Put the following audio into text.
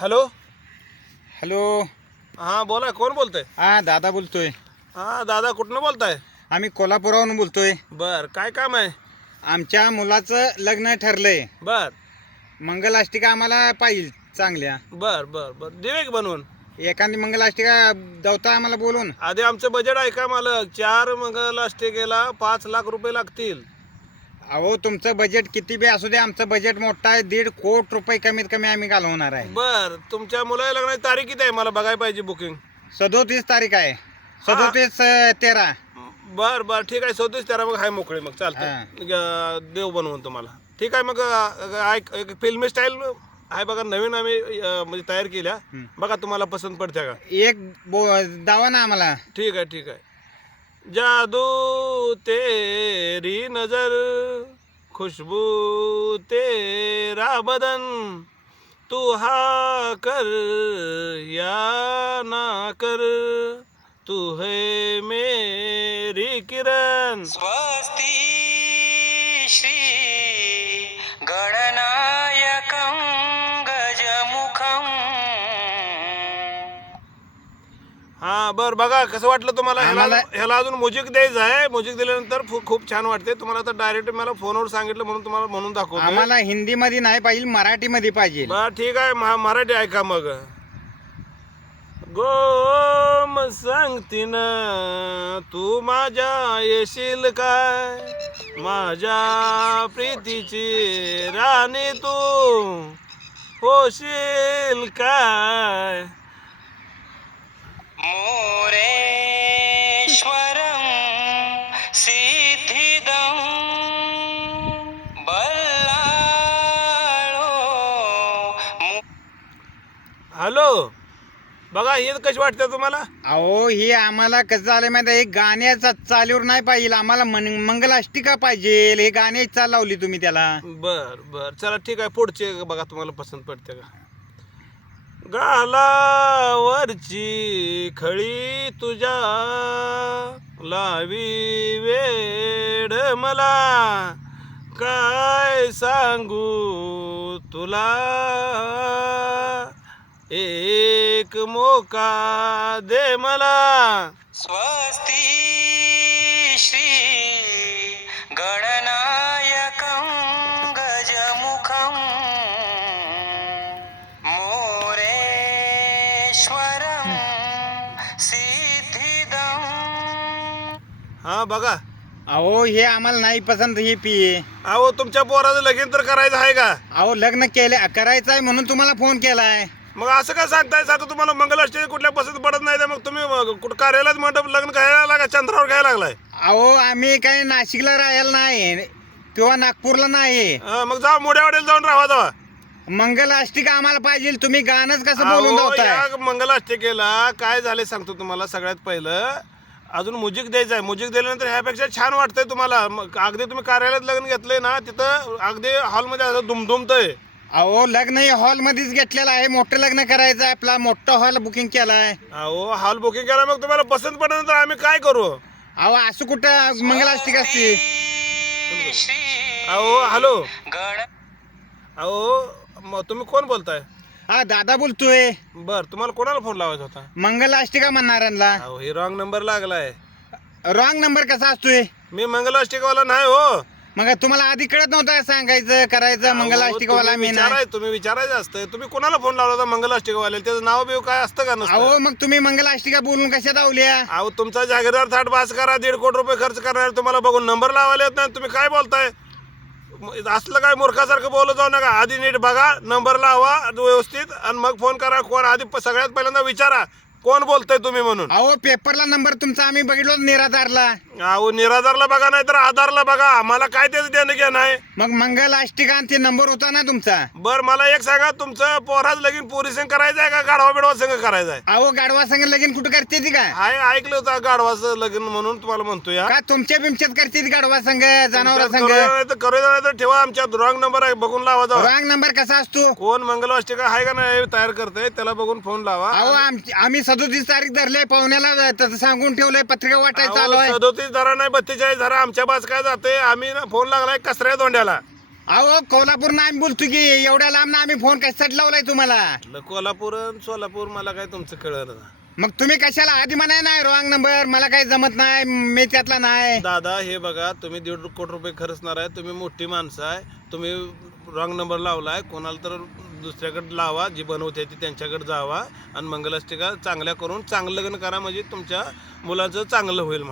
Hello? Hello. हां बोला कोण बोलतंय? हा दादा बोलतोय. हां दादा कुठनं बोलताय? आम्ही कोल्हापुरावरून बोलतोय. बर काय काम आहे? आमच्या मुलाचं लग्न ठरलंय. बर. मंगलाष्टिका आम्हाला पाहिजे चांगल्या. बर बर बर. देवे बनवून. एखादी मंगलाष्टिका दवता आम्हाला बोलून. आधी आमचं बजेट आहे का मालक. चार मंगल गेला पाच लाख रुपये लागतील. अहो तुमचं बजेट किती बी असू दे आमचं बजेट मोठं आहे. दीड कोट रुपये कमीत कमी आम्ही घालवणार आहे. बर तुमच्या मुलाला लग्नाची तारीख किती आहे? मला बघायला पाहिजे बुकिंग सदोतीस तारीख आहे. सदोतीस अं, तेरा. बर बर ठीक आहे. चौतीस तेरा मग हाय मोकळे मग चालतं ग- देव बनवून तुम्हाला. ठीक आहे मग अ, एक एक फिल्मी स्टाईल आहे बघा नवीन आम्ही अ, म्हणजे तयार केल्या. हं. बघा तुम्हाला पसंत पडते का? एक बो दावा ना आम्हाला. ठीक है ठीक है जादू तेरी नज़र, खुशबू तेरा बदन। तू हा कर या ना कर, तू है मेरी किरण। बर बघा कसं वाटलं तुम्हाला? ह्याला आम्हाला- ह्याला अजून म्युझिक द्यायचं आहे. म्युझिक दिल्यानंतर फु- खूप छान वाटते तुम्हाला आता डायरेक्ट मला फोनवर सांगितलं म्हणून तुम्हाला म्हणून दाखवतो आम्हाला हिंदीमध्ये नाही पाहिजे मराठीमध्ये पाहिजे. बर ठीक आहे. महा- मराठी ऐका मग. गोम सांगती ना तू माझ्या येशील काय? माझ्या प्रीतीची राणी तू होशील काय? हॅलो. बघा हे कशी वाटते तुम्हाला? अहो हे आम्हाला कसं झालं माहिती आहे, हे गाण्याचा चालीवर नाही पाहिजे आम्हाला मन मंगलाष्टिका पाहिजे हे गाण्याची चाल लावली तुम्ही त्याला. बर बर. चला ठीक आहे. पुढचे बघा तुम्हाला पसंत पडते का? गालावरची खळी तुझ्या लावी वेड मला. काय सांगू तुला? एक मोका दे मला. स्वस्ति श्री गणनायकं गजमुखम् मोरेश्वरं सिद्धिदं. हा बघा. अहो हे आम्हाला नाही पसंत ही पिये अहो तुमच्या पोराचं लगीन तर करायचं आहे का? अहो लग्न केले करायचं आहे म्हणून तुम्हाला फोन केलाय. मग असं का सांगताय? सारखं तुम्हाला मंगलाष्टमी कुठल्या पसंत पडत नाही तर मग तुम्ही कुठं कार्यालयात मंडप लग्न घ्यायला लागा चंद्रावर घ्यायला लागलाय? अहो आम्ही काही नाशिकला राहायला नाही किंवा नागपूरला नाही. हा, मग जा मोड्यावाडीला जाऊन राहा जावा. मंगलाष्टिका आम्हाला पाहिजे तुम्ही गाणंच कसं बोलून अहो, या मंगलाष्टकेला काय झाले सांगतो तुम्हाला सगळ्यात पहिलं. अजून म्युझिक द्यायचं आहे म्युझिक दिल्यानंतर ह्यापेक्षा छान वाटतंय तुम्हाला. मग अगदी तुम्ही कार्यालयात लग्न घेतलंय ना तिथं अगदी हॉलमध्ये असं दुमदुमतंय अहो लग्न हे हॉलमध्येच घेतलेलं आहे. मोठं लग्न करायचं आहे. आपला मोठं हॉल बुकिंग केलाय. अहो हॉल बुकिंग केला मग तुम्हाला पसंत पडल्यानंतर आम्ही काय करू? अहो असं कुठं मंगलाष्टिका असते? अहो हॅलो. गण अहो मग तुम्ही कोण बोलताय? हा दादा बोलतोय. बर तुम्हाला कोणाला फोन लावायचा होता? मंगलाष्टिका म्हणणाऱ्यांना अहो हे रॉंग नंबर लागलाय. रॉंग नंबर कसा असतोय? मी मंगलाष्टिकावाला नाही हो. मग तुम्हाला आधी कळत नव्हतं सांगायचं करायचं मंगलाष्टिकावाला तुम्ही मी विचाराय तुम्ही विचारायचं असतं. तुम्ही कोणाला फोन लावला होता मंगलाष्टिकावाले त्याचं नाव बिव काय असतं का नसतं? अहो मग तुम्ही मंगलाष्टिका बोलून कशा दावल्या अहो तुमचा जागीरदार थाट पास करा दीड कोटी रुपये खर्च करणार तुम्हाला बघून नंबर लावायला येत नाही. तुम्ही काय बोलताय? असलं काय मूर्खासारखं बोलत जाऊ नका. आधी नीट बघा नंबर लावा व्यवस्थित आणि मग फोन करा कोण आधी सगळ्यात पहिल्यांदा विचारा कोण बोलतय तुम्ही म्हणून? अहो पेपरला नंबर तुमचा आम्ही बघितलो निराधारला. अहो निराधारला बघा नाही तर आधारला बघा. आम्हाला काय त्याचं देणं घेणं आहे? मग मंगलाष्टिका आणि ते नंबर होता ना तुमचा? बर मला एक सांगा तुमचं पोराच लगीन पोरी संग करायचं आहे का गाढवा बिडवा संग करायचं आहे? अहो गाडवा संग लगीन कुठं करते ती का? हाय ऐकलं होतं गाढवाचं लग्न म्हणून तुम्हाला म्हणतो या का तुमच्या बिमच्यात करते ती गाडवा संघ जनावर संघ? करूया नाही तर करूया नाही तर ठेवा आमच्या रॉंग नंबर आहे बघून लावा जावा. रॉंग नंबर कसा असतो? कोण मंगलवाष्टिका आहे का नाही तयार करते त्याला बघून फोन लावा. अहो आम- आम्ही सदोतीस तारीख धरले पाहुण्याला तसं सांगून ठेवलंय पत्रिका वाटायला चालू आहे. सदोतीस धरा नाही बत्तेचाळीस धरा आमच्या बाज काय जाते आम्ही ना फोन लागलाय कसऱ्या दोंड्याला अहो कोल्हापूर आम्ही बोलतो की एवढ्या लांब आम्ही फोन कशासाठी लावलाय तुम्हाला. कोल्हापूर आणि सोलापूर मला काय तुमचं कळलं ना मग तुम्ही कशाला? आधी म्हणाय नाही रॉंग नंबर मला काही जमत नाही मी त्यातला नाही. दादा हे बघा तुम्ही दीड कोटी रुपये खर्चणार आहे तुम्ही मोठी माणसं आहे तुम्ही रॉंग नंबर लावलाय कोणाला तर दुसऱ्याकडे लावा जी बनवते ती त्यांच्याकडे जावा आणि मंगलाष्टिका चांगल्या करून चांगलं लग्न करा म्हणजे तुमच्या मुलाचं चांगलं होईल म्हणा.